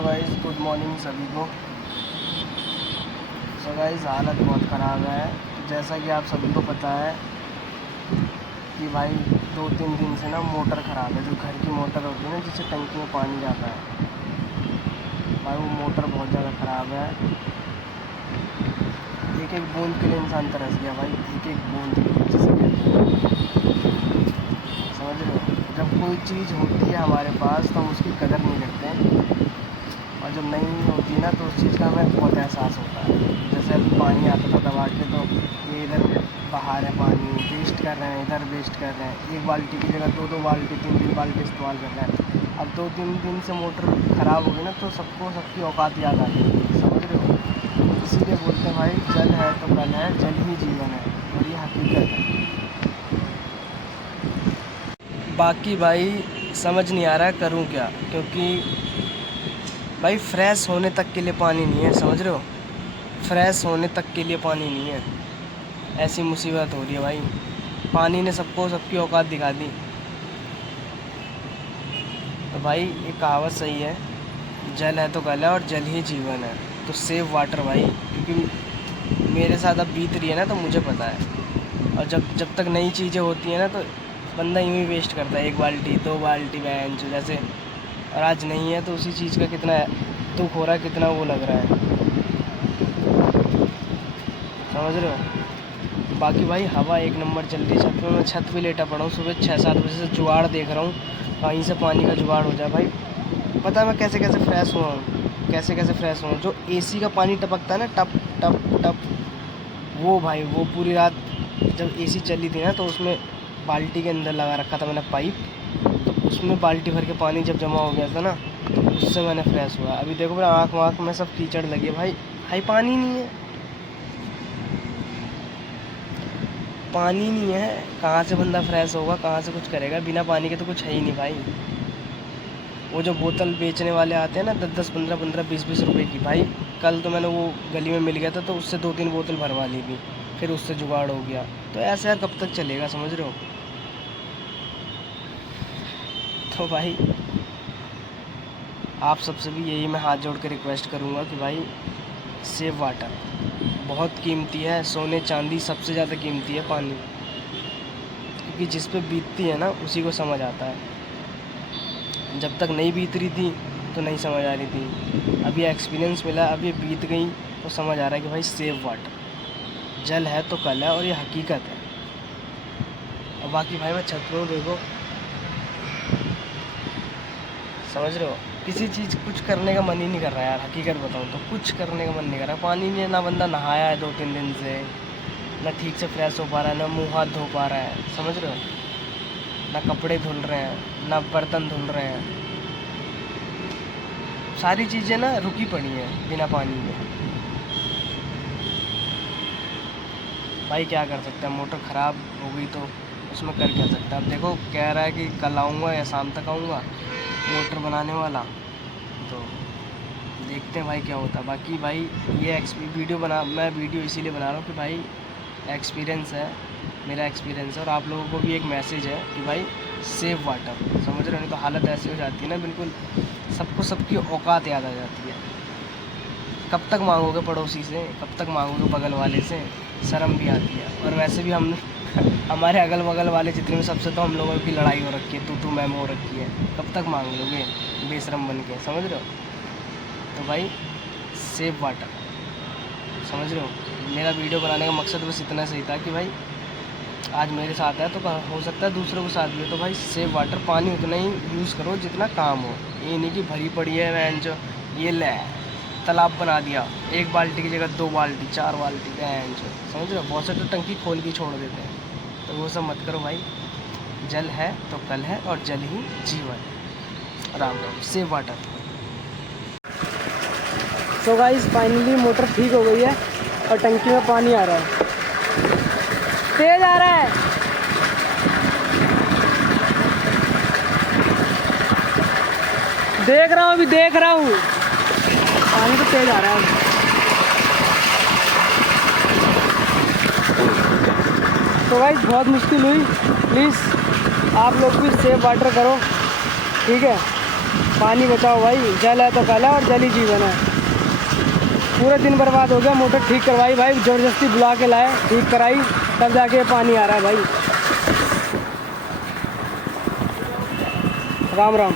So guys good morning सभी को। So guys हालत बहुत ख़राब है। जैसा कि आप सभी को पता है कि भाई 2-3 दिन से ना मोटर ख़राब है, जो घर की मोटर होती है ना जिससे टंकी में पानी जाता है, भाई वो मोटर बहुत ज़्यादा ख़राब है। एक एक बूंद के लिए इंसान तरस गया भाई, एक एक बूंद के लिए जिसे कहते हैं, समझ रहे हो। जब कोई चीज़ होती है हमारे पास तो हम उसकी कदर नहीं करते, और जब नहीं होती है ना तो उस चीज़ का हमें बहुत एहसास होता है। जैसे अभी पानी आता था दबा के, तो ये इधर बहा रहे हैं, पानी वेस्ट कर रहे हैं, इधर वेस्ट कर रहे हैं, एक बाल्टी की जगह 2-2 बाल्टी 3-3 बाल्टी इस्तेमाल कर रहे हैं। अब 2-3 दिन से मोटर ख़राब हो गई ना तो सबको सबकी औकात याद आ गई, समझ रहे हो। इसीलिए बोलते हैं भाई जल है तो कल है, जल ही जीवन है, और ये हकीकत है। बाकी भाई समझ नहीं आ रहा करूँ क्या, क्योंकि भाई फ्रेश होने तक के लिए पानी नहीं है, समझ रहे हो। फ्रेश होने तक के लिए पानी नहीं है, ऐसी मुसीबत हो रही है भाई। पानी ने सबको सबकी औकात दिखा दी। तो भाई ये कहावत सही है, जल है तो कल है और जल ही जीवन है। तो सेव वाटर भाई, क्योंकि मेरे साथ अब बीत रही है ना तो मुझे पता है। और जब जब तक नई चीज़ें होती हैं ना तो बंदा यूँ ही वेस्ट करता है, 1 बाल्टी 2 बाल्टी बेंच जैसे। और आज नहीं है तो उसी चीज़ का कितना दुख हो रहा है, कितना वो लग रहा है, समझ रहे हो। बाकी भाई हवा एक नंबर चल रही है छत पे। मैं छत पे लेटा पड़ा हूँ, सुबह 6-7 बजे से जुगाड़ देख रहा हूँ कहीं से पानी का जुगाड़ हो जाए भाई। पता है मैं कैसे कैसे फ्रेश हुआ हूँ, कैसे कैसे फ्रेश हुआ हूँ। जो एसी का पानी टपकता है ना, टप टप टप, वो भाई वो पूरी रात जब एसी चली थी ना तो उसमें बाल्टी के अंदर लगा रखा था मैंने पाइप, तो उसमें बाल्टी भर के पानी जब जमा हो गया था ना तो उससे मैंने फ्रेश हुआ। अभी देखो मेरा आँख में सब कीचड़ लगी है भाई, भाई पानी नहीं है, पानी नहीं है। कहाँ से बंदा फ्रेश होगा, कहाँ से कुछ करेगा, बिना पानी के तो कुछ है ही नहीं भाई। वो जो बोतल बेचने वाले आते हैं ना 10-10 15-15 20-20 रुपए की, भाई कल तो मैंने वो गली में मिल गया था तो उससे 2-3 बोतल भरवा ली थी, फिर उससे जुगाड़ हो गया। तो ऐसे यार कब तक चलेगा, समझ रहे हो। तो भाई आप सबसे भी यही मैं हाथ जोड़ के रिक्वेस्ट करूँगा कि भाई सेव वाटर बहुत कीमती है, सोने चांदी सबसे ज़्यादा कीमती है पानी, क्योंकि जिस पे बीतती है ना उसी को समझ आता है। जब तक नहीं बीत रही थी तो नहीं समझ आ रही थी, अब ये एक्सपीरियंस मिला, अब ये बीत गई तो समझ आ रहा है कि भाई सेव वाटर, जल है तो कल है, और ये हकीकत है। और बाकी भाई मैं छत में देखो, समझ रहे हो, किसी चीज़ कुछ करने का मन ही नहीं कर रहा यार, हकीकत बताऊँ तो कुछ करने का मन नहीं कर रहा। पानी नहीं है, ना बंदा नहाया है 2-3 दिन से, ना ठीक से फ्रेश हो पा रहा है, ना मुँह हाथ धो पा रहा है, समझ रहे हो, ना कपड़े धुल रहे हैं, ना बर्तन धुल रहे हैं। सारी चीज़ें ना रुकी पड़ी हैं बिना पानी के। भाई क्या कर सकते हैं, मोटर ख़राब हो गई तो उसमें कर क्या सकते हैं। अब देखो कह रहा है कि कल आऊँगा या शाम तक आऊँगा मोटर बनाने वाला, तो देखते हैं भाई क्या होता है। बाकी भाई ये मैं वीडियो इसीलिए बना रहा हूँ कि भाई एक्सपीरियंस है, मेरा एक्सपीरियंस है, और आप लोगों को भी एक मैसेज है कि भाई सेव वाटर, समझ रहे हो। नहीं तो हालत ऐसी हो जाती है ना, बिल्कुल सबको सबकी औकात याद आ जाती है। कब तक मांगोगे पड़ोसी से, कब तक मांगोगे बगल वाले से, शर्म भी आती है। और वैसे भी हम हमारे अगल बगल वाले जितने भी, सबसे तो हम लोगों की लड़ाई हो रखी है, तू मैं हो रखी है। कब तक मांग लोगे बेशरम बन के, समझ रहे हो। तो भाई सेव वाटर, समझ रहे हो। मेरा वीडियो बनाने का मकसद बस इतना सही था कि भाई आज मेरे साथ है तो हो सकता है दूसरों के साथ भी हो। तो भाई सेव वाटर, पानी उतना ही यूज़ करो जितना काम हो, ये नहीं कि भरी पड़ी है वैन जो ये ले तालाब बना दिया, 1 बाल्टी की जगह 2 बाल्टी 4 बाल्टी वैन जो, समझ रहे हो। बहुत से तो टंकी खोल के छोड़ देते हैं, तो वो सब मत करो भाई। जल है तो कल है और जल ही जीवन। Ram Ram, save water. So guys finally motor ठीक हो गई है और टंकी में पानी आ रहा है, तेज आ रहा है। देख रहा हूँ, अभी देख रहा हूँ, पानी तो तेज आ रहा है। तो गाइस बहुत मुश्किल हुई, प्लीज़ आप लोग भी सेव वाटर करो, ठीक है। पानी बचाओ भाई, जल है तो कल है और जल ही जीवन है। पूरा दिन बर्बाद हो गया, मोटर ठीक करवाई भाई, ज़बरदस्ती बुला के लाए, ठीक कराई, तब जाके पानी आ रहा है भाई। राम राम।